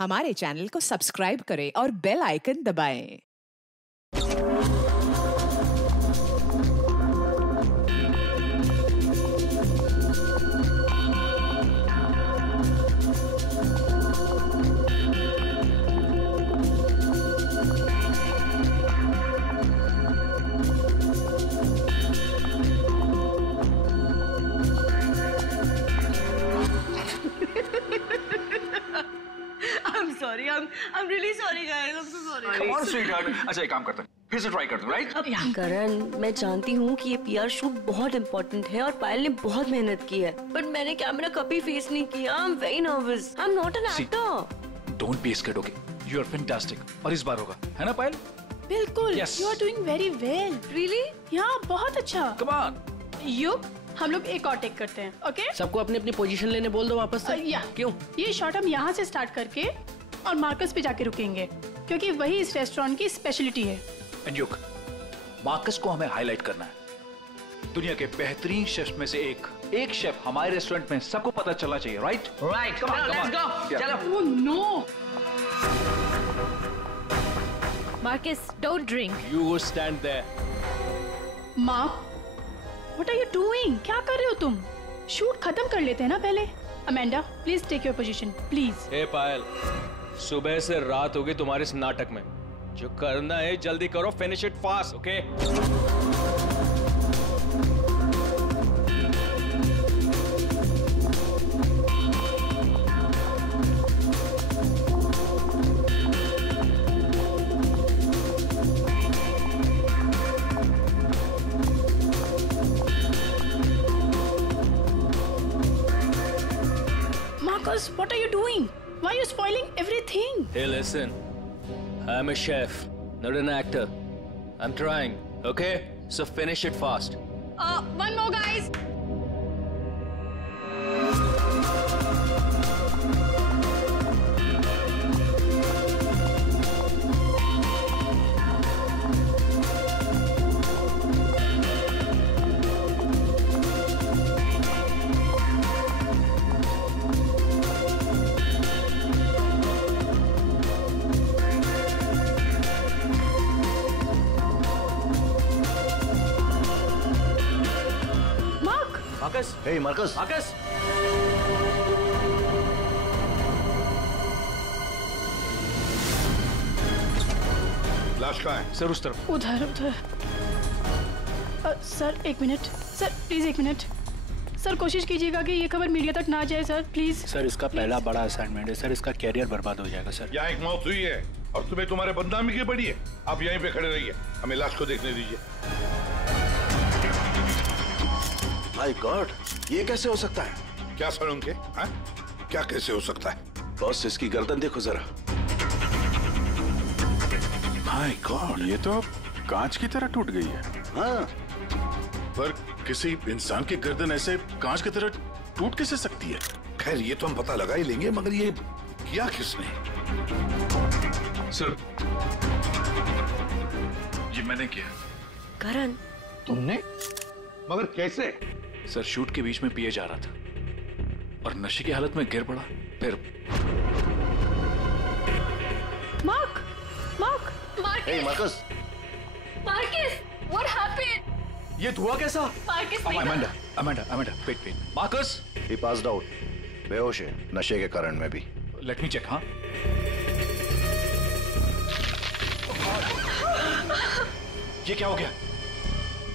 हमारे चैनल को सब्सक्राइब करें और बेल आइकन दबाएं। I'm really sorry guys. I'm so sorry. Come on, sweetheart. अच्छा एक काम करते हैं, फिर से ट्राई करते हैं, राइट? करण, मैं जानती हूँ कि ये पीआर शूट बहुत इम्पोर्टेंट है और पायल ने बहुत मेहनत की है, बट मैंने कैमरा कभी फेस नहीं किया। I am very nervous. I am not an actor. Don't be scared, okay? You are fantastic. और इस बार होगा, है ना पायल? बिल्कुल। Yes. You are doing very well. Really? यहाँ बहुत अच्छा। Come on. युग, हम लोग एक और टेक करते हैं, ओके? सबको अपनी अपनी पोजीशन लेने बोल दो वापस से। या क्यों? ये शॉट हम यहाँ से स्टार्ट करके और मार्कस पे जाके रुकेंगे, क्योंकि वही इस रेस्टोरेंट की स्पेशलिटी है। एंड युग, मार्कस को हमें हाईलाइट करना है। दुनिया के बेहतरीन शेफ में से एक शेफ हमारे रेस्टोरेंट में सबको पता चलना चाहिए, right? Right, come on, let's go. चलो। Oh no. Marcus, don't drink. You go stand there. माँ, what are you doing? क्या कर रहे हो तुम? शूट खत्म कर लेते हैं ना पहले। Amanda, please take your position, please. Hey Payal, सुबह से रात हो गई तुम्हारे इस नाटक में। जो करना है जल्दी करो, finish it fast, okay? Marcus, what are you doing? Why are you spoiling everything? Hey, listen. I'm a chef, not an actor. I'm trying, okay? So finish it fast. One more, guys. Marcus, hey Marcus, Marcus. लाश कहाँ है? Sir उस तरफ। उधर उधर। Sir एक minute, sir please एक minute. Sir कोशिश कीजिएगा कि ये खबर मीडिया तक ना जाए सर, प्लीज। सर इसका पहला बड़ा असाइनमेंट है सर, इसका कैरियर बर्बाद हो जाएगा सर। यहाँ एक मौत हुई है और तुम्हें तुम्हारे बदनामी की पड़ी है। आप यहीं पे खड़े रहिए, हमें लाश को देखने दीजिए। माय गॉड, ये कैसे हो सकता है? क्या सर उनके? क्या कैसे हो सकता है? बॉस, इसकी गर्दन देखो जरा। माय गॉड, ये तो कांच की तरह टूट गई है। हाँ, पर किसी इंसान की गर्दन ऐसे कांच की तरह टूट कैसे सकती है? खैर ये तो हम पता लगा ही लेंगे, मगर ये किया किसने? सर, ये मैंने किया। करण, तुमने? मगर कैसे? सर शूट के बीच में पिए जा रहा था और नशे की हालत में गिर पड़ा, फिर। Mark, Mark, hey Marcus. Marcus, what happened? ये धुआं कैसा? Marcus, Amanda, wait. Marcus, he passed out, बेहोश है, नशे के कारण में भी। Let me check. हाँ, ये क्या हो गया?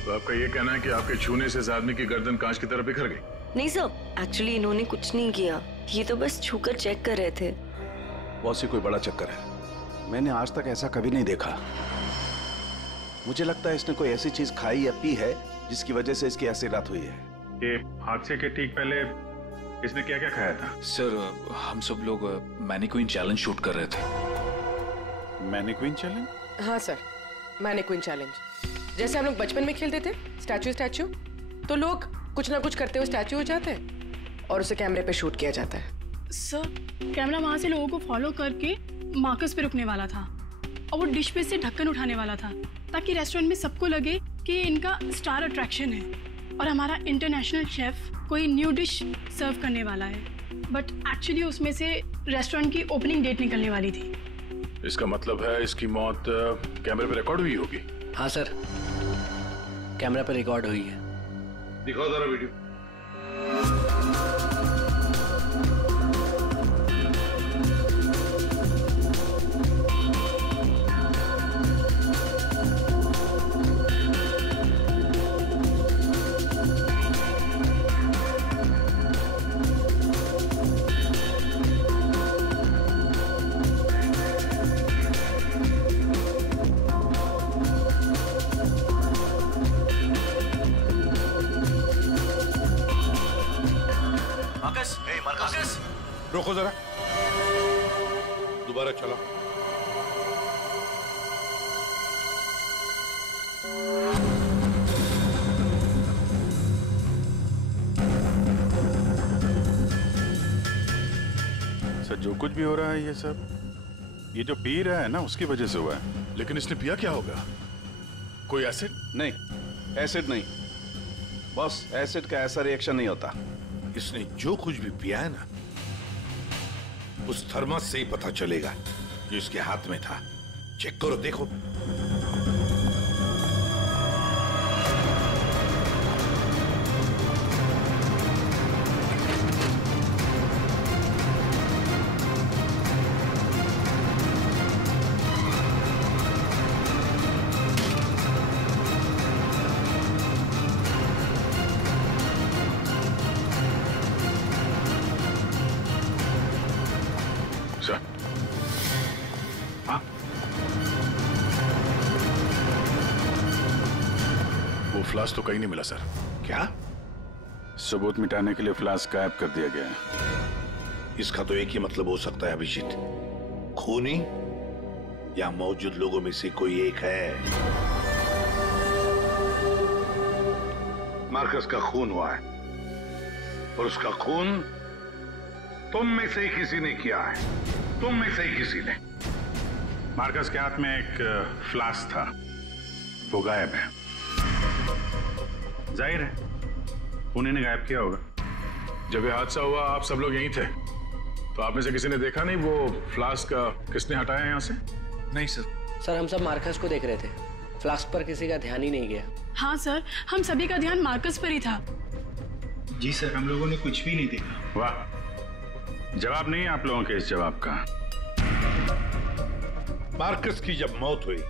तो आपका ये कहना है कि आपके छूने से इस आदमी की गर्दन कांच की तरह बिखर गई? नहीं सर, एक्चुअली इन्होंने कुछ नहीं किया, ये तो बस छूकर चेक कर रहे थे। बहुत सी कोई बड़ा चक्कर है, मैंने आज तक ऐसा कभी नहीं देखा। मुझे लगता है इसने कोई ऐसी चीज खाई या पी है जिसकी वजह से इसकी ऐसी रात हुई है। ये हादसे के ठीक पहले इसने क्या क्या खाया था? सर हम सब लोग मैनीक्वीन चैलेंज शूट कर रहे थे। Mannequin challenge? हाँ सर, मैनीक्वीन चैलेंज। जैसे हम लोग बचपन में खेलते थे स्टैचू, तो लोग कुछ ना कुछ करते हुए स्टैचू हो जाते हैं और उसे कैमरे पे शूट किया जाता है। सर कैमरा वहां से लोगों को फॉलो करके मार्कस पे रुकने वाला था और वो डिश पे से ढक्कन उठाने वाला था, ताकि रेस्टोरेंट में सबको लगे कि इनका स्टार अट्रैक्शन है और हमारा इंटरनेशनल शेफ कोई न्यू डिश सर्व करने वाला है। बट एक्चुअली उसमें से रेस्टोरेंट की ओपनिंग डेट निकलने वाली थी। इसका मतलब है इसकी मौत कैमरे पे रिकॉर्ड हुई होगी। हाँ सर, कैमरा पे रिकॉर्ड हुई है। दिखाओ जरा वीडियो। रोको जरा, दोबारा चलो। सर जो कुछ भी हो रहा है ये सब ये जो पी रहा है ना उसकी वजह से हुआ है। लेकिन इसने पिया क्या होगा? कोई एसिड? नहीं, एसिड नहीं बॉस, एसिड का ऐसा रिएक्शन नहीं होता। इसने जो कुछ भी पिया है ना, उस थर्मस से ही पता चलेगा कि उसके हाथ में था। चेक करो, देखो। फ्लास्क तो कहीं नहीं मिला सर। क्या? सबूत मिटाने के लिए फ्लास्क गायब कर दिया गया है। इसका तो एक ही मतलब हो सकता है अभिजीत, खूनी या मौजूद लोगों में से कोई एक है। मार्कस का खून हुआ है और उसका खून तुम में से ही किसी ने किया है। तुम में से ही किसी ने। मार्कस के हाथ में एक फ्लास्क था, वो गायब है। जाहिर है खूनी ने गायब किया होगा। जब ये हादसा हुआ आप सब लोग यहीं थे, तो आप में से किसी ने देखा नहीं वो फ्लास्क किसने हटाया यहाँ से? नहीं सर। सर हम सब मार्कस को देख रहे थे, फ्लास्क पर किसी का ध्यान ही नहीं गया। हाँ सर, हम सभी का ध्यान मार्कस पर ही था। जी सर, हम लोगों ने कुछ भी नहीं देखा। वाह, जवाब नहीं है आप लोगों के इस जवाब का। मार्कस की जब मौत हुई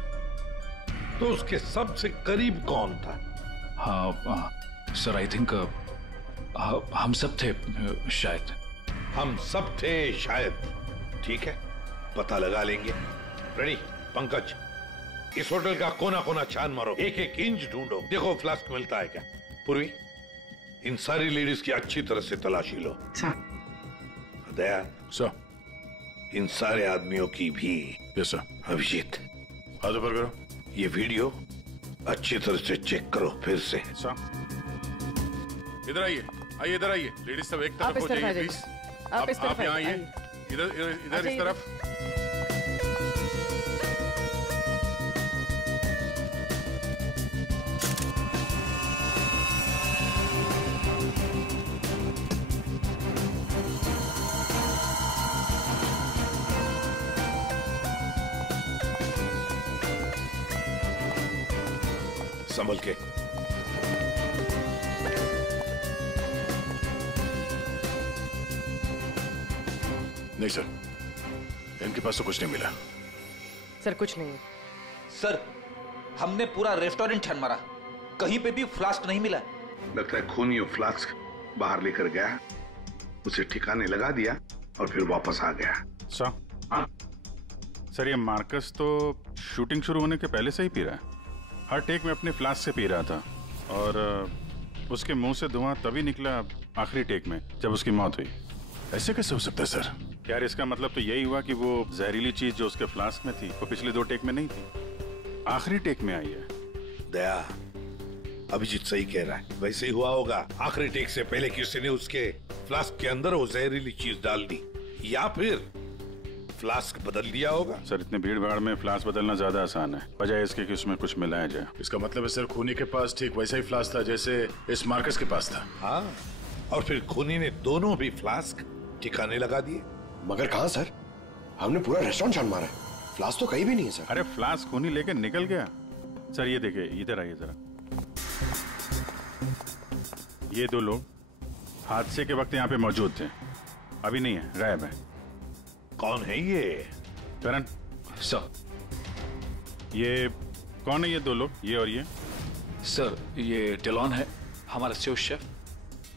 तो उसके सबसे करीब कौन था? हाँ सर, आई थिंक हम सब थे शायद। हम सब थे शायद। ठीक है, पता लगा लेंगे। रेडी पंकज, इस होटल का कोना कोना छान मारो, एक एक इंच ढूंढो, देखो फ्लास्क मिलता है क्या। पूर्वी, इन सारी लेडीज की अच्छी तरह से तलाशी लो। दया सर, इन सारे आदमियों की भी। Yes sir. अभिजीत, हाथ ऊपर करो। ये वीडियो अच्छी तरह से चेक करो फिर से। इधर आइए, आइए इधर आइए। लेडीज सब एक तरफ हो जाइए प्लीज। आप यहाँ आइए, इधर इस तरफ। संभल के। नहीं सर, इनके पास तो कुछ नहीं मिला। सर कुछ नहीं। सर, हमने पूरा रेस्टोरेंट छान मारा, कहीं पे भी फ्लास्क नहीं मिला। लगता है खूनी वो फ्लास्क बाहर लेकर गया, उसे ठिकाने लगा दिया और फिर वापस आ गया। सर ये मार्कस तो शूटिंग शुरू होने के पहले से ही पी रहा है। हर टेक में अपने फ्लास्क से पी रहा था और उसके मुंह से धुआं तभी निकला आखिरी टेक में जब उसकी मौत हुई। ऐसे कैसे हो सकता है सर? यार इसका मतलब तो यही हुआ कि वो जहरीली चीज जो उसके फ्लास्क में थी वो पिछले 2 टेक में नहीं थी, आखिरी टेक में आई है। दया, अभिजीत सही कह रहा है, वैसे ही हुआ होगा। आखिरी टेक से पहले किसी ने उसके फ्लास्क के अंदर वो जहरीली चीज डाल दी या फिर फ्लास्क बदल दिया होगा। सर इतने भीड़ भाड़ में फ्लास्क बदलना ज्यादा आसान है, बजाय इसके कि उसमें कुछ मिलाया जाए। इसका मतलब है सर खूनी के पास ठीक वैसा ही फ्लास्क था जैसे इस मार्कस के पास था। हाँ, और फिर खूनी ने दोनों भी फ्लास्क ठिकाने लगा दिए। मगर कहाँ सर? हमने पूरा रेस्टोरेंट छान मारा है, फ्लास्क तो कहीं भी नहीं है सर। अरे फ्लास्क खूनी लेके निकल गया। सर ये देखिए, इधर आइए जरा। ये दो लोग हादसे के वक्त यहाँ पे मौजूद थे, अभी नहीं है, गायब है। कौन है ये? करण सर। ये कौन है ये दो लोग, ये और ये? सर ये डिलॉन है, हमारा सेफ शेफ,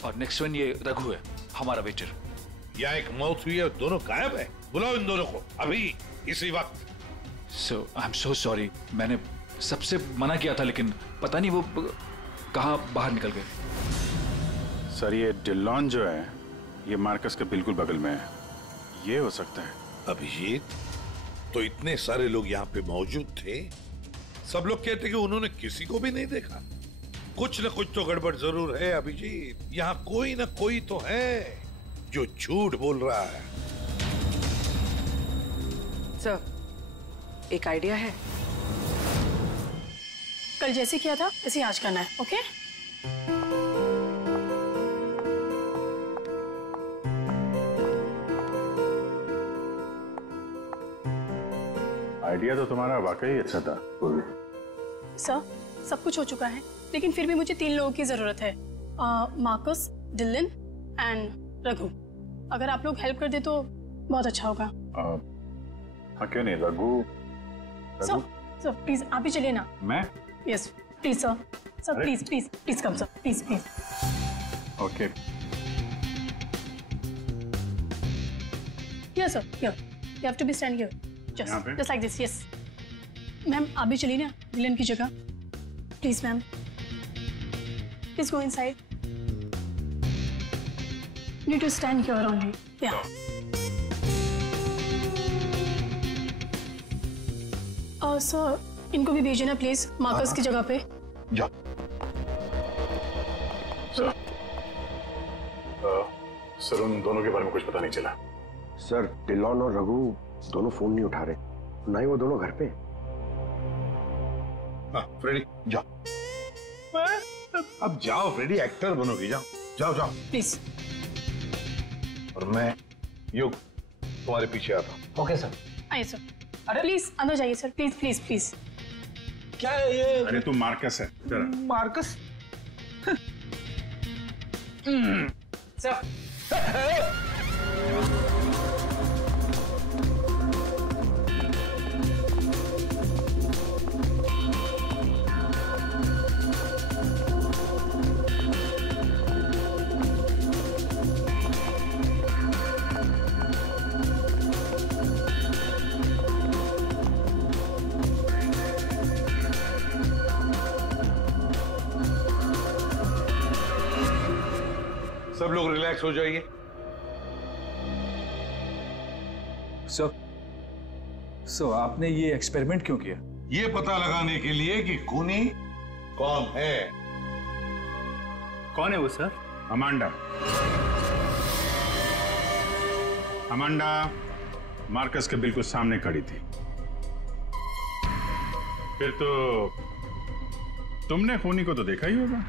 और नेक्स्ट वन ये रघु है, हमारा वेटर। यहाँ एक मौत हुई है, दोनों गायब है। बुलाओ इन दोनों को अभी, इसी वक्त। सो आई एम सो सॉरी, मैंने सबसे मना किया था, लेकिन पता नहीं वो कहाँ बाहर निकल गए। सर ये डिलॉन जो है, ये मार्कस के बिल्कुल बगल में है, ये हो सकता है। अभिजीत, तो इतने सारे लोग यहाँ पे मौजूद थे, सब लोग कहते कि उन्होंने किसी को भी नहीं देखा। कुछ न कुछ तो गड़बड़ जरूर है अभिजीत। यहाँ कोई न कोई तो है जो झूठ बोल रहा है। सर, एक आइडिया है। कल जैसे किया था वैसे आज करना है, ओके? आइडिया तो तुम्हारा वाकई अच्छा था। सर, सब कुछ हो चुका है, लेकिन फिर भी मुझे 3 लोगों की जरूरत है, मार्कस, डिलन एंड रघु। अगर आप लोग हेल्प कर दे तो बहुत अच्छा होगा। हाँ क्यों नहीं, रघु। सर प्लीज आप भी चलिए ना। मैं? Yes please sir. Sir please please please come sir, please please. Okay. Yes sir, here you have to be stand here, just like this. Yes ma'am, आप भी चलिए ना डिलन की जगह, please ma'am. Please go inside. You need to stand here only. Yeah. Sir, इनको भी भेजना please Marcus की जगह पे। जा। सर उन दोनों के बारे में कुछ पता नहीं चला। सर डिलॉन और रघु दोनों फोन नहीं उठा रहे, ना ही वो दोनों घर पे। हाँ फ्रेडी जाओ। अब जाओ फ्रेडी, एक्टर बनोगी, जाओ जाओ जाओ प्लीज। और मैं युग तुम्हारे पीछे आता हूँ। Okay sir. आइए सर। अरे प्लीज अंदर जाइए सर, प्लीज प्लीज प्लीज। क्या है ये? अरे तू मार्कस है जरा। मार्कस? सर सब लोग रिलैक्स हो जाइए। सर आपने ये एक्सपेरिमेंट क्यों किया? ये पता लगाने के लिए कि खूनी कौन है। कौन है वो सर? अमांडा। अमांडा मार्कस के बिल्कुल सामने खड़ी थी। फिर तो तुमने खूनी को तो देखा ही होगा।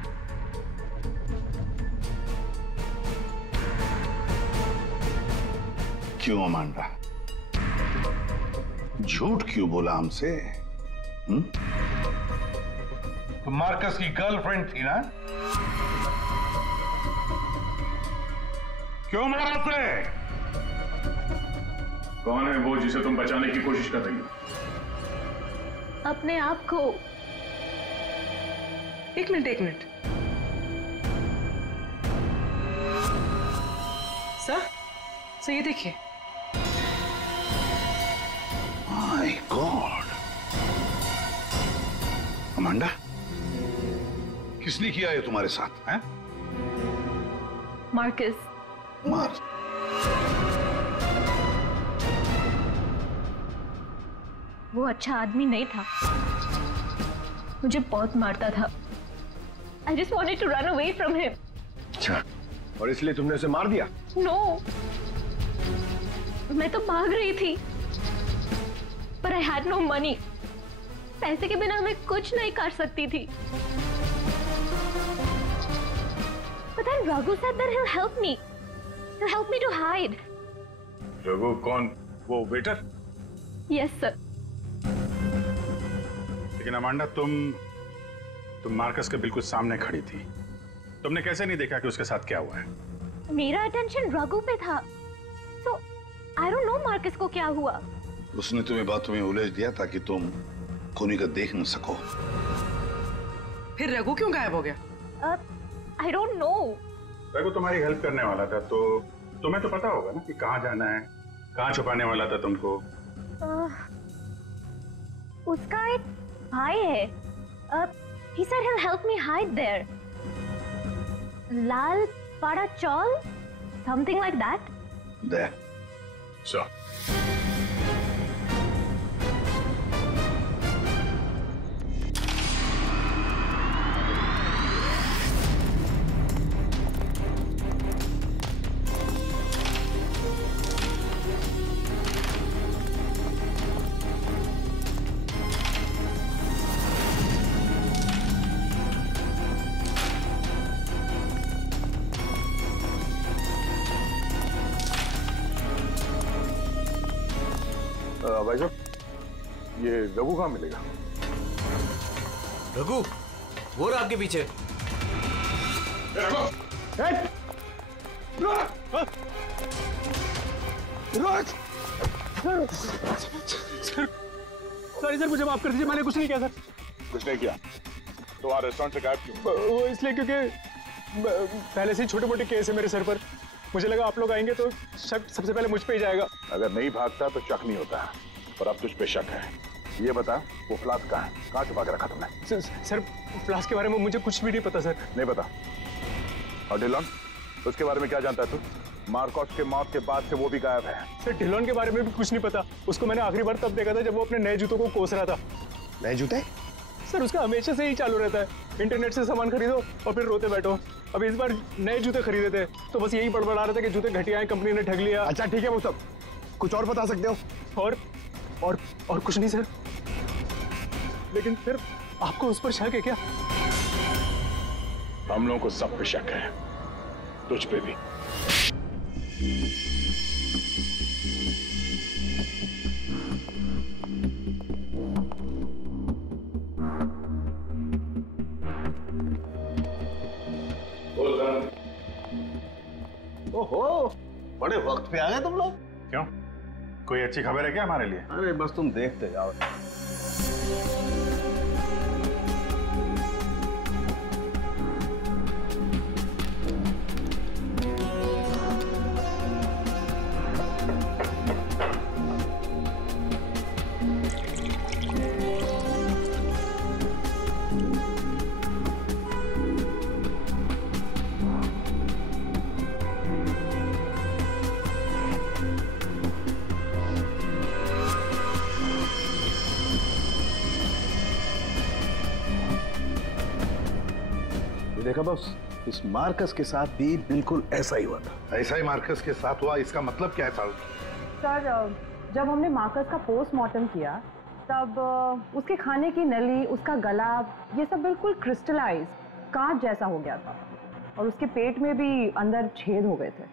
क्यों अमांडा, झूठ क्यों बोला हमसे? तो मार्कस की गर्लफ्रेंड थी ना? क्यों मारा उसे? कौन है वो जिसे तुम बचाने की कोशिश कर रही हो? अपने आप को। एक मिनट। सर ये देखिए। माय गॉड, अमांडा किसने किया ये तुम्हारे साथ? हैं? मार्कस। मार्कस? वो अच्छा आदमी नहीं था, मुझे बहुत मारता था। I just wanted to run away from him. अच्छा, और इसलिए तुमने उसे मार दिया? No, मैं तो भाग रही थी, पर I had no money. पैसे के बिना मैं कुछ नहीं कर सकती थी। But then Raghu said that he'll help me. He'll help me to hide. Raghu कौन? वो वेटर? Yes sir. लेकिन अमांडा, तुम मार्कस के बिल्कुल सामने खड़ी थी। तुमने कैसे नहीं देखा कि उसके साथ क्या हुआ है? मेरा अटेंशन रघु पे था, so I don't know Marcus को क्या हुआ। उसने तुम्हें बातों में उलझ दिया ताकि तुम खूनी का देख न सको। फिर रघु क्यों गायब हो गया? I don't know। रघु तुम्हारी हेल्प करने वाला था, तो तुम्हें तो पता होगा ना कि कहाँ जाना है, कहाँ छुपाने वाला था तुमको। उसका एक भाई है। He said he'll help me hide there. Lal Pada Chol, something like that. There. So. भाई साहब, ये रघु कहाँ मिलेगा? रघु, वो रहा आपके पीछे। सॉरी सर, मुझे माफ कर दीजिए, मैंने कुछ नहीं किया सर। कुछ नहीं किया? तो वहाँ रेस्टोरेंट से गायब क्यों? वो इसलिए क्योंकि पहले से ही छोटे मोटे केस है मेरे सर पर। मुझे लगा आप लोग आएंगे तो शक सबसे पहले मुझ पे ही जाएगा। अगर नहीं भागता तो शक नहीं होता, पर अब तुझ पे शक है। ये बता, वो फ्लास्क कहाँ है? कहाँ छुपा के रखा तुमने? सर फ्लास्क के बारे में मुझे कुछ भी नहीं पता सर। नहीं पता? और डिलॉन, उसके बारे में क्या जानता है तू? मार्कस के मौत के बाद से वो भी गायब है। सर डिलॉन के बारे में भी कुछ नहीं पता। उसको मैंने आखिरी बार तब देखा था जब वो अपने नए जूतों को कोस रहा था। नए जूते? सर उसका हमेशा से ही चालू रहता है, इंटरनेट से सामान खरीदो और फिर रोते बैठो। अब इस बार नए जूते खरीदे थे तो बस यही बड़बड़ा रहा था कि जूते घटिया हैं, कंपनी ने ठग लिया। अच्छा ठीक है, वो सब कुछ और बता सकते हो? और कुछ नहीं सर। लेकिन फिर आपको उस पर शक है क्या? हम लोगों को सब पे शक है, तुझ पे भी। ओहो, बड़े वक्त पे आ गए तुम लोग। क्यों, कोई अच्छी खबर है क्या हमारे लिए? अरे बस तुम देखते जाओ। देखा बॉस, इस मार्कस के साथ भी बिल्कुल ऐसा ही हुआ था। ऐसा ही मार्कस के साथ हुआ, इसका मतलब क्या है साहब? सर जब हमने मार्कस का पोस्टमार्टम किया तब उसके खाने की नली, उसका गला, ये सब बिल्कुल क्रिस्टलाइज कांच जैसा हो गया था और उसके पेट में भी अंदर छेद हो गए थे।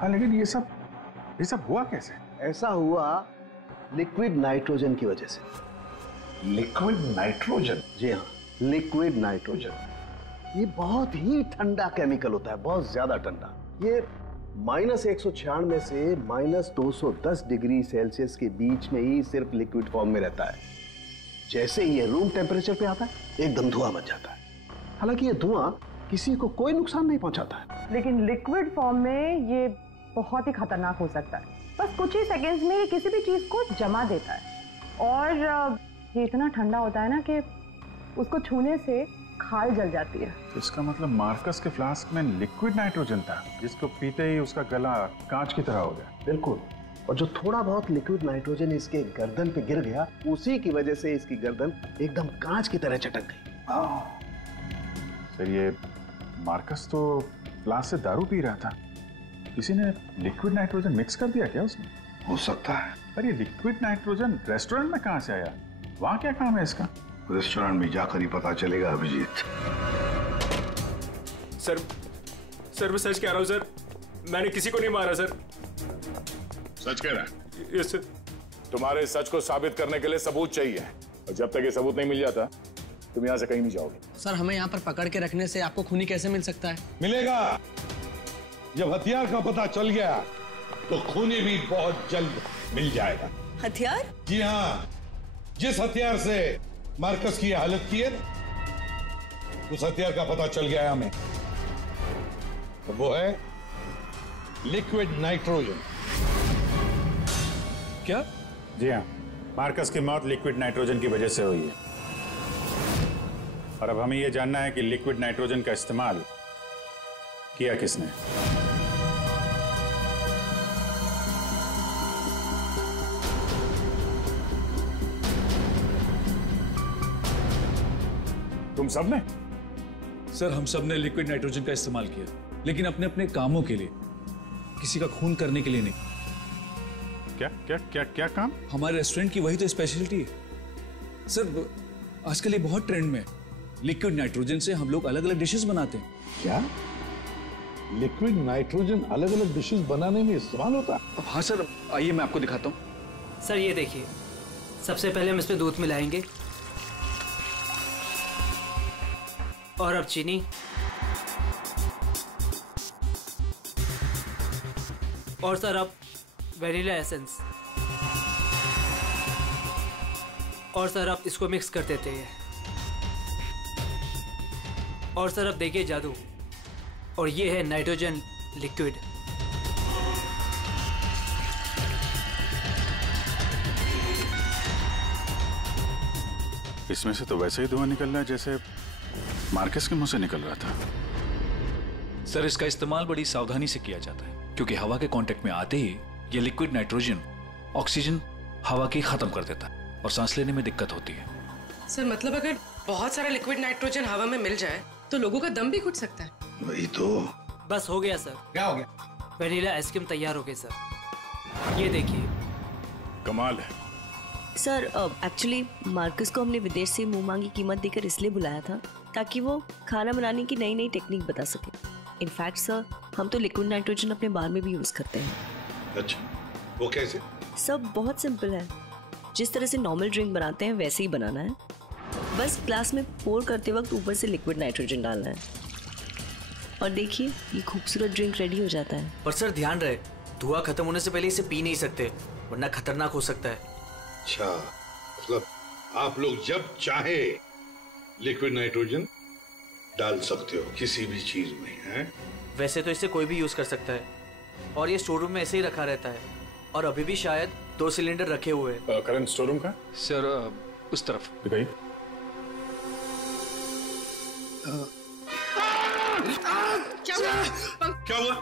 हाँ, लेकिन ये सब हुआ कैसे? ऐसा हुआ लिक्विड नाइट्रोजन की वजह से। Liquid nitrogen? जी हाँ, लिक्विड नाइट्रोजन। ये बहुत ही ठंडा केमिकल होता है, बहुत ज्यादा ठंडा। ये -196 से -210 डिग्री सेल्सियस के बीच में ही सिर्फ लिक्विड फॉर्म में रहता है। जैसे ही ये रूम टेम्परेचर पे आता है एकदम धुआं मच जाता है। हालांकि ये धुआं किसी को कोई नुकसान नहीं पहुंचाता है, लेकिन लिक्विड फॉर्म में ये बहुत ही खतरनाक हो सकता है। बस कुछ ही सेकेंड्स में ये किसी भी चीज को जमा देता है और ये इतना ठंडा होता है ना कि उसको छूने से खाल जल जाती है। इसका मतलब मार्कस के फ्लास्क में लिक्विड नाइट्रोजन था जिसको पीते ही उसका गला कांच की तरह हो गया। बिल्कुल, और जो थोड़ा बहुत लिक्विड नाइट्रोजन इसके गर्दन पे गिर गया, उसी की वजह से इसकी गर्दन एकदम कांच की तरह चटक गई। सर ये मार्कस तो फ्लास्क से दारू पी रहा था, किसी ने लिक्विड नाइट्रोजन मिक्स कर दिया क्या उसमें? हो सकता है। पर ये लिक्विड नाइट्रोजन रेस्टोरेंट में कहाँ से आया? वहाँ क्या काम है इसका? रेस्टोरेंट में जाकर ही पता चलेगा अभिजीत। सर मैं सच कह रहा हूँ सर, मैंने किसी को नहीं मारा सर। सच कह रहा है? इस तुम्हारे सच को साबित करने के लिए सबूत चाहिए, और जब तक ये सबूत नहीं मिल जाता तुम यहाँ से कहीं नहीं जाओगे। सर हमें यहाँ पर पकड़ के रखने से आपको खूनी कैसे मिल सकता है? मिलेगा। जब हथियार का पता चल गया तो खूनी भी बहुत जल्द मिल जाएगा। हथियार? जी हाँ, जिस हथियार से मार्कस की हालत की है उस हथियार का पता चल गया है हमें, तो वो है लिक्विड नाइट्रोजन। क्या? जी हाँ, मार्कस की मौत लिक्विड नाइट्रोजन की वजह से हुई है, और अब हमें यह जानना है कि लिक्विड नाइट्रोजन का इस्तेमाल किया किसने। तुम सब ने? सर हम सब ने लिक्विड नाइट्रोजन का इस्तेमाल किया, लेकिन अपने अपने कामों के लिए, किसी का खून करने के लिए नहीं। क्या क्या क्या क्या काम? हमारे रेस्टोरेंट की वही तो स्पेशलिटी है सर। आजकल ये बहुत ट्रेंड में है। लिक्विड नाइट्रोजन से हम लोग अलग अलग डिशेस बनाते हैं। क्या लिक्विड नाइट्रोजन अलग अलग डिशेस बनाने में इस्तेमाल होता है? हाँ सर, आइए मैं आपको दिखाता हूँ। सर ये देखिए, सबसे पहले हम इसमें दूध मिलाएंगे, और अब चीनी, और सर अब वैनिला एसेंस, और सर अब इसको मिक्स कर देते हैं, और सर अब देखिए जादू, और ये है नाइट्रोजन लिक्विड। इसमें से तो वैसे ही धुआं निकल रहा है जैसे मार्कस के मुंह से निकल रहा था। सर इसका इस्तेमाल बड़ी सावधानी से किया जाता है, क्योंकि हवा के कांटेक्ट में आते ही ये लिक्विड नाइट्रोजन ऑक्सीजन हवा की खत्म कर देता है और सांस लेने में दिक्कत होती है। सर मतलब अगर बहुत सारा लिक्विड नाइट्रोजन हवा में मिल जाए तो लोगों का दम भी घुट सकता है। वही तो। बस हो गया सर। क्या हो गया? वैनिला आइसक्रीम तैयार हो गई सर, ये देखिए। कमाल है सर। एक्चुअली मार्कस को हमने विदेश से मुंह मांगी कीमत देकर इसलिए बुलाया था ताकि वो खाना बनाने की नई नई टेक्निक बता सके। इनफैक्ट सर हम तो लिक्विड नाइट्रोजन अपने बार में भी यूज करते हैं। अच्छा, वो कैसे? सब बहुत सिंपल है, जिस तरह से नॉर्मल ड्रिंक बनाते हैं वैसे ही बनाना है। बस ग्लास में पोर करते वक्त ऊपर से लिक्विड नाइट्रोजन डालना है, और देखिए ये खूबसूरत ड्रिंक रेडी हो जाता है। पर सर ध्यान रहे, धुआं खत्म होने से पहले इसे पी नहीं सकते, वरना खतरनाक हो सकता है। अच्छा, मतलब आप लोग जब चाहे लिक्विड नाइट्रोजन डाल सकते हो किसी भी चीज में, हैं? वैसे तो इसे कोई भी यूज कर सकता है, और ये स्टोर रूम में ऐसे ही रखा रहता है, और अभी भी शायद 2 सिलेंडर रखे हुए हैं। करंट स्टोर रूम का? सर उस तरफ दिखाइए। क्या हुआ?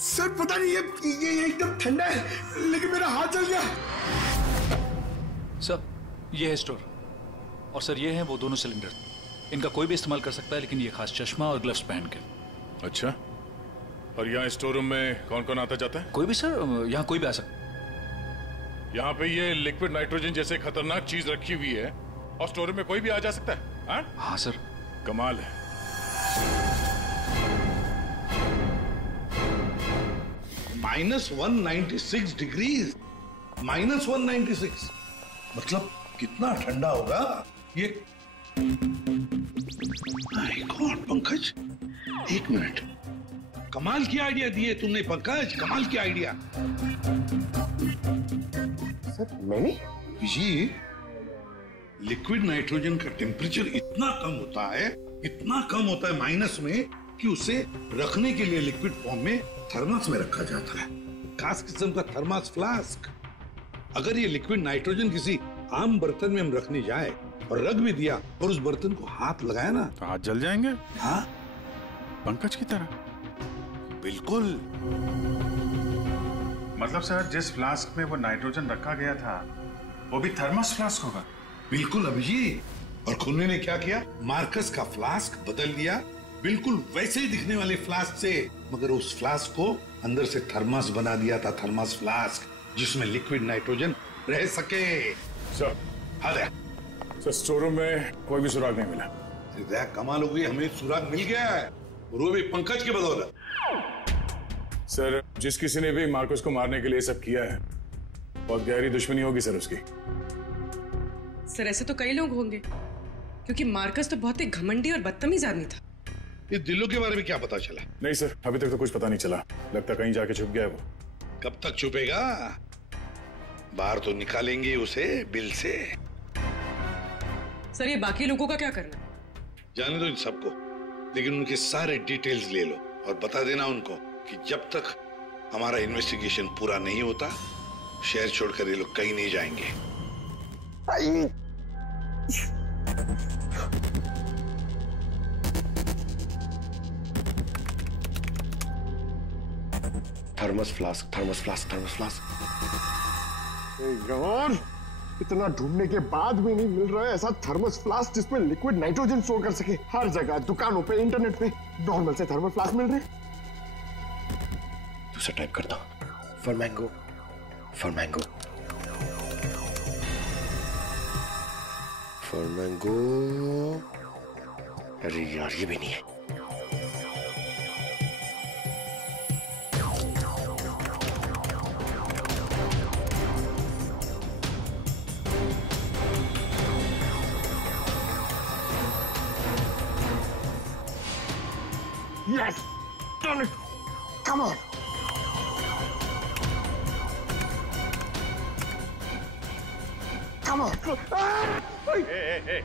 सर पता नहीं, ये एकदम ठंडा है, लेकिन मेरा हाथ जल गया। सर ये है स्टोर, और सर ये हैं वो दोनों सिलेंडर। इनका कोई भी इस्तेमाल कर सकता है, लेकिन ये खास चश्मा और ग्लव्स पहन के। अच्छा, और यहाँ स्टोर रूम में कौन कौन आता जाता है? कोई भी सर, यहाँ कोई भी आ सकता है। यहाँ पे ये लिक्विड नाइट्रोजन जैसे खतरनाक चीज रखी हुई है, और स्टोर रूम में कोई भी आ जा सकता है? हाँ सर। कमाल है। -196 डिग्रीज, -196 मतलब कितना ठंडा होगा ये? माय गॉड पंकज, एक मिनट, कमाल की आइडिया दिए तुमने पंकज, कमाल की आइडिया। सर मैंने? जी, लिक्विड नाइट्रोजन का टेम्परेचर इतना कम होता है, इतना कम होता है माइनस में, कि उसे रखने के लिए लिक्विड फॉर्म में थर्मस में रखा जाता है, खास किस्म का थर्मस फ्लास्क। अगर ये लिक्विड नाइट्रोजन किसी आम बर्तन में हम रखने जाए और रख भी दिया और उस बर्तन को हाथ लगाया ना, तो हाथ जल जाएंगे। हाँ, पंकज की तरह। बिल्कुल। मतलब सर जिस फ्लास्क में वो नाइट्रोजन रखा गया था वो भी थर्मस फ्लास्क होगा? बिल्कुल अभिजीत। और खूनी ने क्या किया? मार्कस का फ्लास्क बदल दिया, बिल्कुल वैसे ही दिखने वाले फ्लास्क से, मगर उस फ्लास्क को अंदर से थर्मस बना दिया था, थर्मस फ्लास्क, जिसमें लिक्विड नाइट्रोजन रह सके। सर सर स्टोर रूम में कोई भी सुराग नहीं मिला। अरे कमाल हो गई, हमें सुराग मिल गया है, और वो भी पंकज की बदौलत। सर, जिस किसी ने भी मार्कस को मारने के लिए सब किया है, बहुत गहरी दुश्मनी होगी सर उसकी। सर ऐसे तो कई लोग होंगे, क्योंकि मार्कस तो बहुत ही घमंडी और बदतमीज आदमी था। ये दिल्लू के बारे में क्या पता चला? नहीं सर, अभी तक तो कुछ पता नहीं चला। लगता कहीं जाके छुप गया है वो। कब तक छुपेगा? बाहर तो निकालेंगे उसे बिल से। सर ये बाकी लोगों का क्या करना? जाने दो इन सबको, लेकिन उनके सारे डिटेल्स ले लो और बता देना उनको कि जब तक हमारा इन्वेस्टिगेशन पूरा नहीं होता, शहर छोड़कर ये लोग कहीं नहीं जाएंगे। Thermos flask, thermos flask, thermos flask. यार, इतना ढूंढने के बाद भी नहीं मिल रहा है ऐसा थर्मस फ्लास्क जिसमें लिक्विड नाइट्रोजन स्टोर कर सके। हर जगह, दुकानों पे, इंटरनेट पे नॉर्मल से थर्मल फ्लास्क मिल रहे। दूसरा टाइप करता हूं। For mango, for mango, for mango. अरे यार, ये भी नहीं है। Yes! Done it! Come on! Come on! hey.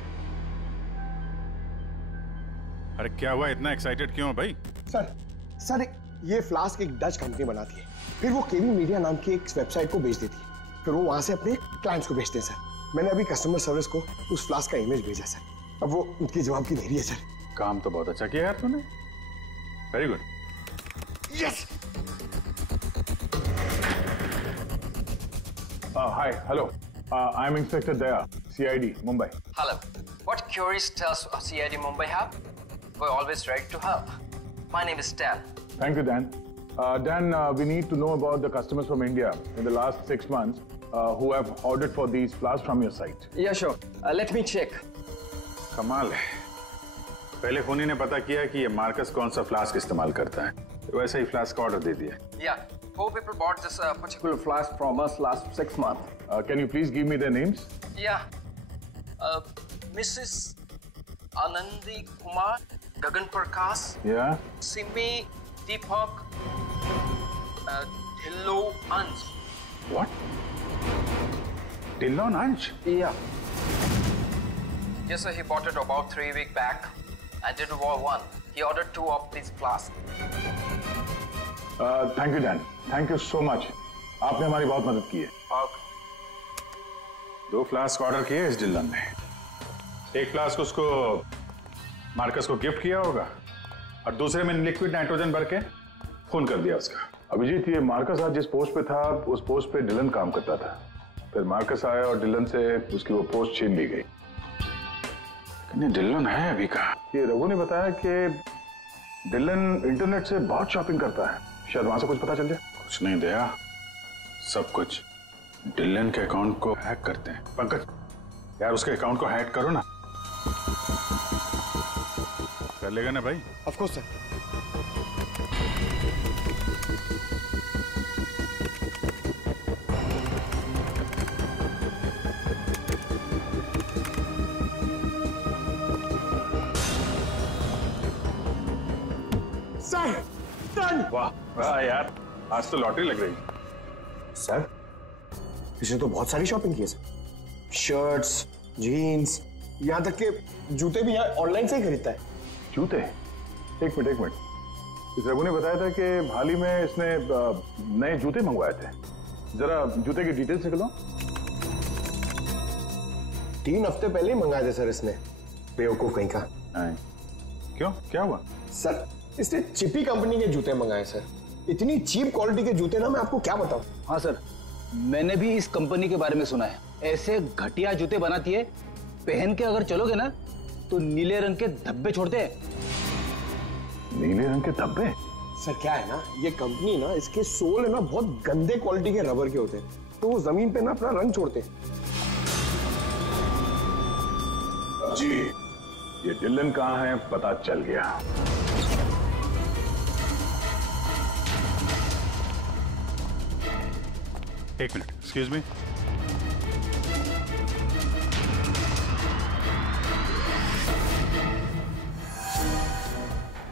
अरे क्या हुआ? इतना एक्साइटेड क्यों भाई? सर ये फ्लास्क एक डच कंपनी बनाती है, फिर वो केवी मीडिया नाम की एक वेबसाइट को बेच देती है, फिर वो वहां से अपने क्लाइंट्स को बेचते हैं सर। मैंने अभी कस्टमर सर्विस को उस फ्लास्क का इमेज भेजा सर, अब वो उनके जवाब की देरी है सर। काम तो बहुत अच्छा किया यार तूने। Very good. Yes. Hi, hello. I'm Inspector Daya, CID, Mumbai. Hello. What queries does CID Mumbai have? We're always ready to help. My name is Dan. Thank you, Dan. Dan, we need to know about the customers from India in the last 6 months who have ordered for these flasks from your site. Yeah, sure. Let me check. कमाल है। पहले खूनी ने पता किया कि ये Marcus कौन सा फ्लास्क इस्तेमाल करता है, तो वैसे ही फ्लास्क का ऑर्डर दे दिया। Yeah, 4 people bought this particular flask from us last 6 months. Can you please give me their names? Yeah. Mrs. Anandi Kumar, Gagan Prakash. Yeah. Simi Deepak, Dhillo Ansh. What? Dhillo Ansh? Yeah. Yes, sir. He bought it about 3 weeks back. I did one. He ordered 2 of these flasks. Thank you, Dan. Thank you so much. आपने हमारी बहुत मदद की है। 2 flask order किए इस Dylan ने। एक फ्लास्क उसको मार्कस को गिफ्ट किया होगा और दूसरे में लिक्विड नाइट्रोजन भर के खून कर दिया उसका। अभिजीत, ये मार्कस आज जिस पोस्ट पे था उस पोस्ट पे डिलन काम करता था। फिर मार्कस आया और डिलन से उसकी वो पोस्ट छीन ली गई। डिलन है अभी कहाँ? ये रघु ने बताया कि डिलन इंटरनेट से बहुत शॉपिंग करता है, शायद वहां से कुछ पता चल जाए। कुछ नहीं दया, सब कुछ डिलन के अकाउंट को हैक करते हैं। पंकज यार, उसके अकाउंट को हैक करो ना। कर लेगा ना भाई? Of course sir. वाह वाह यार, आज तो लॉटरी लग रही। सर इसने तो बहुत सारी शॉपिंग की है सर, शर्ट्स, जीन्स, यहाँ तक के जूते भी यहाँ ऑनलाइन से ही खरीदता है। जूते? एक मिनट। इस रघु ने बताया था कि हाल ही में इसने नए जूते मंगवाए थे। जरा जूते की डिटेल्स निकलो। 3 हफ्ते पहले ही मंगाए थे सर इसने, बेवकूफ कहीं का। क्यों, क्या हुआ? सर इसने चिपी कंपनी के जूते मंगाए सर। इतनी चीप क्वालिटी के जूते ना, मैं आपको क्या बताऊं। हाँ सर, मैंने भी इस कंपनी के बारे में सुना है। ऐसे घटिया जूते बनाती है, पहन के अगर चलोगे ना तो नीले रंग के धब्बे छोड़ते हैं। नीले रंग के धब्बे? सर क्या है ना, ये कंपनी ना, इसके सोल है ना बहुत गंदे क्वालिटी के रबर के होते हैं, तो वो जमीन पे ना अपना रंग छोड़ते हैं। जी, ये डिलन कहाँ है पता चल गया। एक मिनट, एक्सक्यूज मी।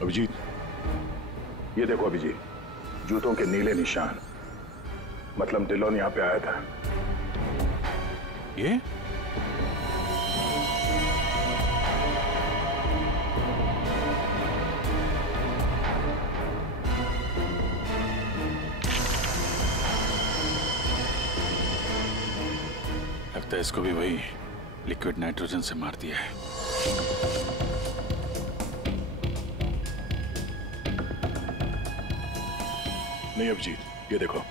अभिजीत, ये देखो अभिजीत, जूतों के नीले निशान। मतलब डिलोन यहाँ पे आया था। ये लगता है इसको भी वही लिक्विड नाइट्रोजन से मार दिया है। नहीं अभिजीत, ये देखो,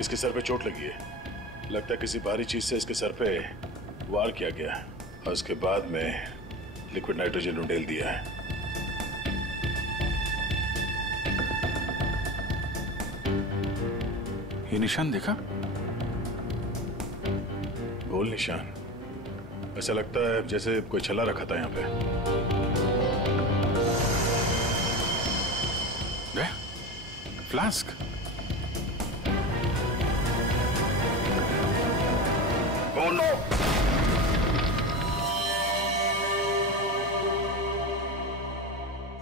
इसके सर पे चोट लगी है। लगता है किसी भारी चीज से इसके सर पे वार किया गया और उसके बाद में लिक्विड नाइट्रोजन उंडेल दिया है। ये निशान देखा? गोल निशान। ऐसा लगता है जैसे कोई छल्ला रखा था यहाँ पे। फ्लास्क। Oh no!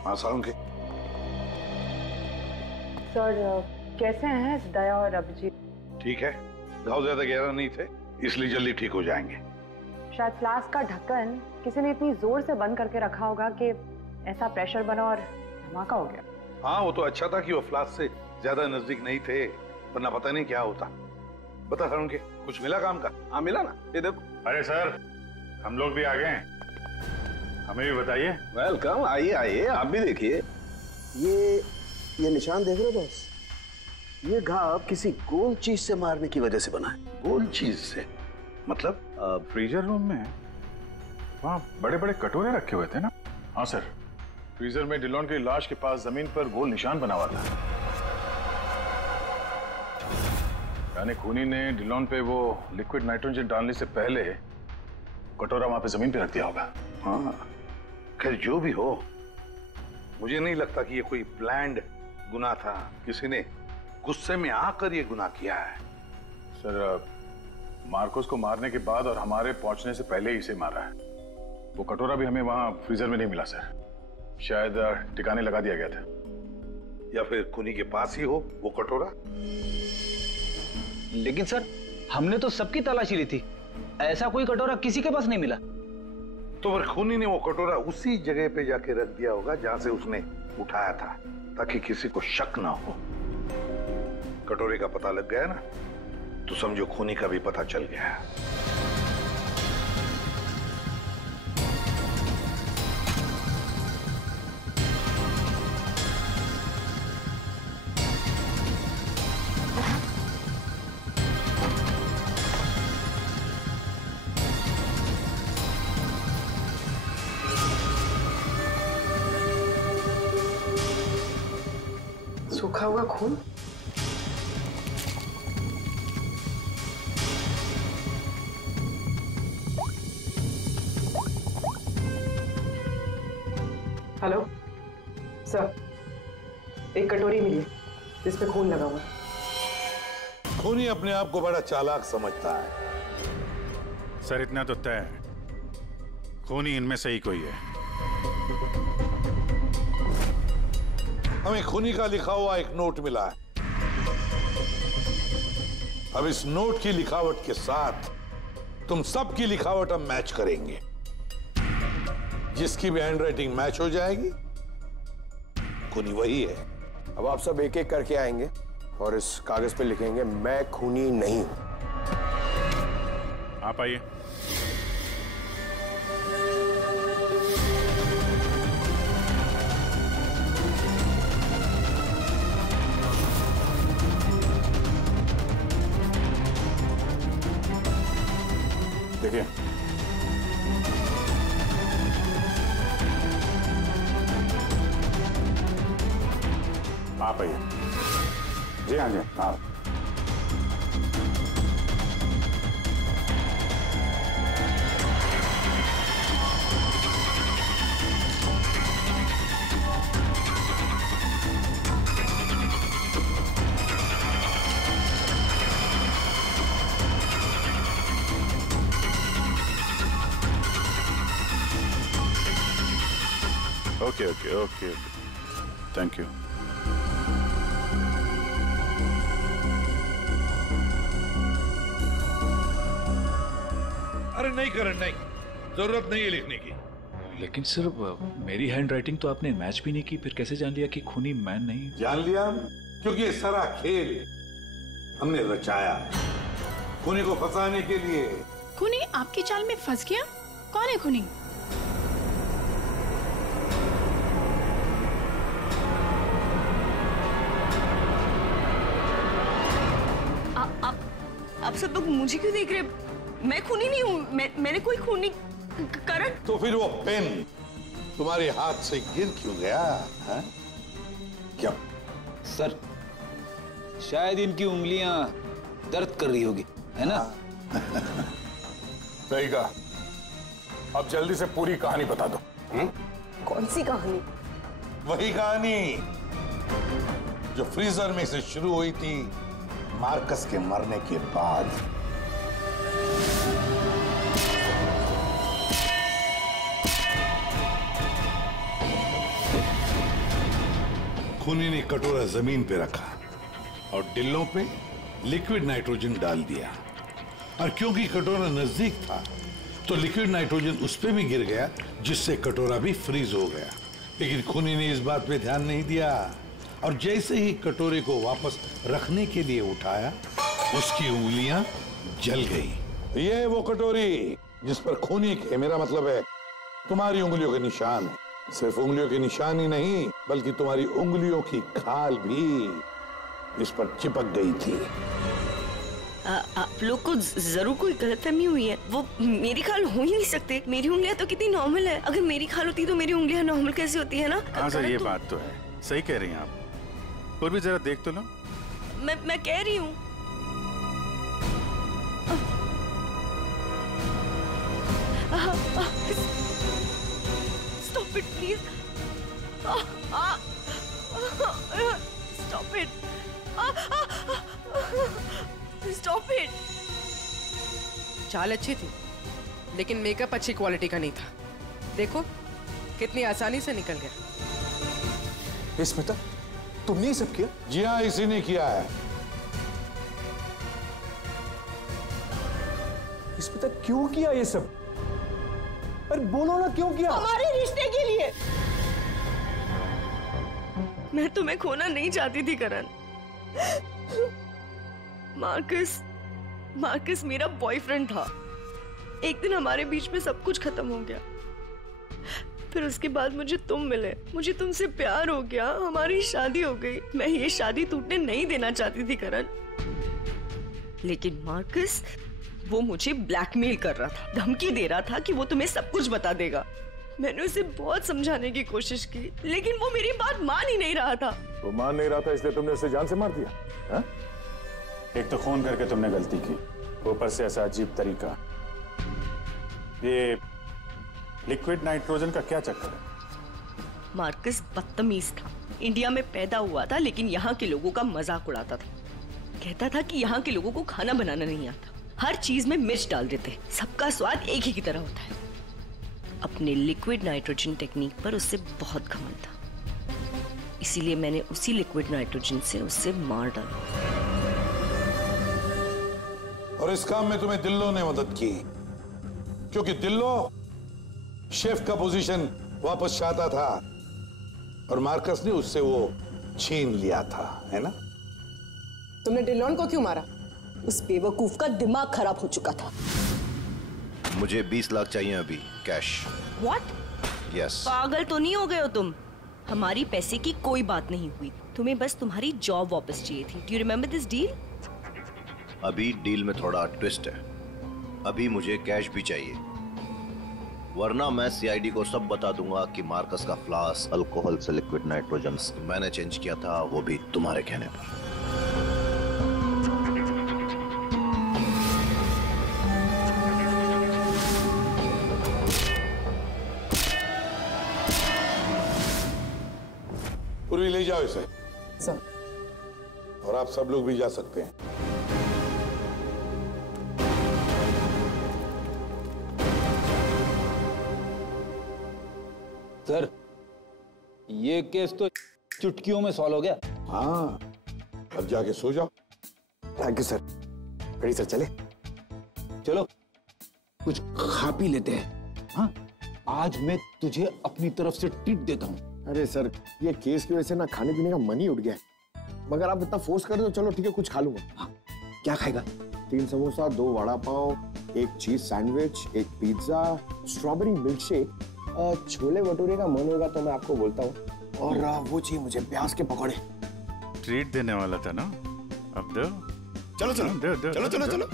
हाँ सालुंके। सर कैसे हैं दया और अभिजीत? ठीक है, घाव ज्यादा गहरा नहीं थे इसलिए जल्दी ठीक हो जाएंगे। शायद फ्लास्क का ढक्कन किसी ने इतनी जोर से बंद करके रखा होगा कि ऐसा प्रेशर बना और धमाका हो गया। हाँ, वो तो अच्छा था कि वो फ्लास्क से ज्यादा नजदीक नहीं थे, वरना पता नहीं क्या होता। बता सालुंके, कुछ मिला काम का? हाँ मिला ना, ये देखो। अरे सर, हम लोग भी आ गए हैं, हमें भी बताइए। वेलकम, आइए आइए, आप भी देखिए। ये निशान देख रहे हो बॉस? ये घाव किसी गोल चीज से मारने की वजह से बना है। गोल चीज से मतलब? फ्रीजर रूम में वहाँ बड़े बड़े कटोरे रखे हुए थे ना? हाँ सर, फ्रीजर में डिलोन की लाश के पास जमीन पर गोल निशान बना हुआ था। यानी खूनी ने डिलोन पे वो लिक्विड नाइट्रोजन डालने से पहले कटोरा वहां पे जमीन पे रख दिया होगा। हाँ, खैर जो भी हो, मुझे नहीं लगता कि ये कोई प्लान्ड गुनाह था। किसी ने गुस्से में आकर ये गुनाह किया है। सर, मार्कोस को मारने के बाद और हमारे पहुंचने से पहले ही इसे मारा है। वो कटोरा भी हमें वहां फ्रीजर में नहीं मिला सर, शायद ठिकाने लगा दिया गया था। या फिर खूनी के पास ही हो वो कटोरा। लेकिन सर, हमने तो सबकी तलाशी ली थी, ऐसा कोई कटोरा किसी के पास नहीं मिला। तो फिर खूनी ने वो कटोरा उसी जगह पे जाके रख दिया होगा जहां से उसने उठाया था, ताकि किसी को शक ना हो। कटोरे का पता लग गया ना, तो समझो खूनी का भी पता चल गया। सूखा हुआ खून। हेलो सर, एक कटोरी मिली जिस पे खून लगा हुआ। खूनी अपने आप को बड़ा चालाक समझता है। सर, इतना तो तय है, खूनी इनमें से ही कोई है। हमें खूनी का लिखा हुआ एक नोट मिला है। अब इस नोट की लिखावट के साथ तुम सबकी लिखावट हम मैच करेंगे। जिसकी भी हैंडराइटिंग मैच हो जाएगी, खूनी वही है। अब आप सब एक एक करके आएंगे और इस कागज पे लिखेंगे, मैं खूनी नहीं हूं। आप आइए। देखिए, आप आइए। जी हाँ जी, आप। Okay okay okay thank you. अरे नहीं करण, नहीं, जरूरत नहीं है लिखने की। लेकिन सर मेरी हैंड राइटिंग तो आपने मैच भी नहीं की, फिर कैसे जान लिया कि खूनी मैं नहीं? जान लिया क्योंकि ये सारा खेल हमने रचाया खूनी को फंसाने के लिए। खूनी आपकी चाल में फंस गया? कौन है खूनी? आप सब लोग मुझे क्यों देख रहे हैं? मैं खूनी नहीं हूँ। मैंने कोई खूनी करण। तो फिर वो पेन तुम्हारे हाथ से गिर क्यों गया? है? क्या सर, शायद इनकी उंगलियां दर्द कर रही होगी, है ना? सही कहा। अब जल्दी से पूरी कहानी बता दो। कौन सी कहानी? वही कहानी जो फ्रीजर में से शुरू हुई थी मार्कस के मरने के बाद। खूनी ने कटोरा जमीन पे रखा और डिल्लों पे लिक्विड नाइट्रोजन डाल दिया, और क्योंकि कटोरा नजदीक था तो लिक्विड नाइट्रोजन उस पे भी गिर गया, जिससे कटोरा भी फ्रीज हो गया। लेकिन खूनी ने इस बात पे ध्यान नहीं दिया, और जैसे ही कटोरे को वापस रखने के लिए उठाया, उसकी उंगलियां जल गई। ये वो कटोरी जिस पर खूनी के, मेरा मतलब है तुम्हारी उंगलियों के निशान है। सिर्फ उंगलियों के निशान ही नहीं, बल्कि तुम्हारी उंगलियों की खाल भी इस पर चिपक गई थी। आप लोग को जरूर कोई गलतफहमी हुई है। वो मेरी खाल हो ही नहीं सकते। मेरी उंगलियां तो कितनी नॉर्मल है। अगर मेरी खाल होती तो मेरी उंगलियां नॉर्मल कैसे होती है ना? हाँ सर, ये बात तो है, सही कह रही हैं आप। और भी जरा देख तो लो। मैं कह रही हूँ। Stop it, please. Stop it. Stop it. चाल अच्छी थी, लेकिन मेकअप अच्छी क्वालिटी का नहीं था। देखो कितनी आसानी से निकल गया। स्मिता, तुमने ये सब किया? जी हाँ, इसी ने किया है। स्मिता, क्यों किया ये सब? अरे बोलो ना, क्यों किया? हमारे रिश्ते के लिए। मैं तुम्हें खोना नहीं चाहती थी करण। मार्कस मेरा बॉयफ्रेंड था। एक दिन हमारे बीच में सब कुछ खत्म हो गया। फिर उसके बाद मुझे तुम मिले, मुझे तुमसे प्यार हो गया, हमारी शादी हो गई। मैं ये शादी टूटने नहीं देना चाहती थी करण, लेकिन मार्कस वो मुझे ब्लैकमेल कर रहा था, धमकी दे रहा था कि वो तुम्हें सब कुछ बता देगा। मैंने उसे बहुत समझाने की कोशिश की, लेकिन वो मेरी बात मान ही नहीं रहा था। वो मान नहीं रहा था, इसलिए तुमने उसे जान से मार दिया? हा? एक तो खून करके तुमने गलती की, ऊपर से ऐसा अजीब तरीका। ये लिक्विड नाइट्रोजन का क्या चक्कर है? मार्कस बदतमीज था। इंडिया में पैदा हुआ था, लेकिन यहाँ के लोगों का मजाक उड़ाता था। कहता था कि यहाँ के लोगों को खाना बनाना नहीं आता, हर चीज में मिर्च डाल देते, सबका स्वाद एक ही की तरह होता है। अपने लिक्विड नाइट्रोजन टेक्निक पर उससे बहुत घमंड था, इसीलिए मैंने उसी लिक्विड नाइट्रोजन से उससे मार डाला। और इस काम में तुम्हें दिल्लो ने मदद की, क्योंकि दिल्लो शेफ का पोजीशन वापस चाहता था और मार्कस ने उससे वो छीन लिया था, है ना? तुमने डिलोन को क्यों मारा? उस बेवकूफ का दिमाग खराब हो चुका था। मुझे 20 लाख चाहिए अभी, कैश। What? Yes. पागल तो नहीं हो गए हो तुम? हमारी पैसे की कोई बात नहीं हुई, तुम्हें बस तुम्हारी जॉब वापस चाहिए थी। Do you remember this deal? अभी डील में थोड़ा ट्विस्ट है। अभी मुझे कैश भी चाहिए, वरना मैं सीआईडी को सब बता दूंगा कि मार्कस का फ्लास्क अल्कोहल से लिक्विड नाइट्रोजन मैंने चेंज किया था, वो भी तुम्हारे कहने पर। पूर्वी ले जाओ इसे। सर। और आप सब लोग भी जा सकते हैं। सर, ये केस तो चुटकियों में सॉल्व हो गया। हाँ, अब जाके सो जाओ। Thank you sir. Ready sir, चले? चलो कुछ खा पी लेते हैं। हाँ, आज मैं तुझे अपनी तरफ से ट्रीट देता हूँ। अरे सर, ये केस की वजह से ना खाने पीने का मन ही उठ गया है। मगर आप इतना फोर्स कर रहे हो, चलो ठीक है, कुछ खा लूंगा। हाँ, क्या खाएगा? 3 samosa, 2 vada pav, 1 cheese sandwich, 1 pizza, strawberry milk shake, chole bhature का मन होगा तो मैं आपको बोलता हूँ, और वो चाहिए मुझे प्याज के पकौड़े। ट्रीट देने वाला था ना, अब दो। चलो चलो दो, चलो चलो चलो।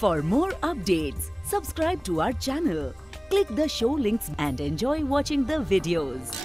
For more updates, subscribe to our channel, click the show links and enjoy watching the videos.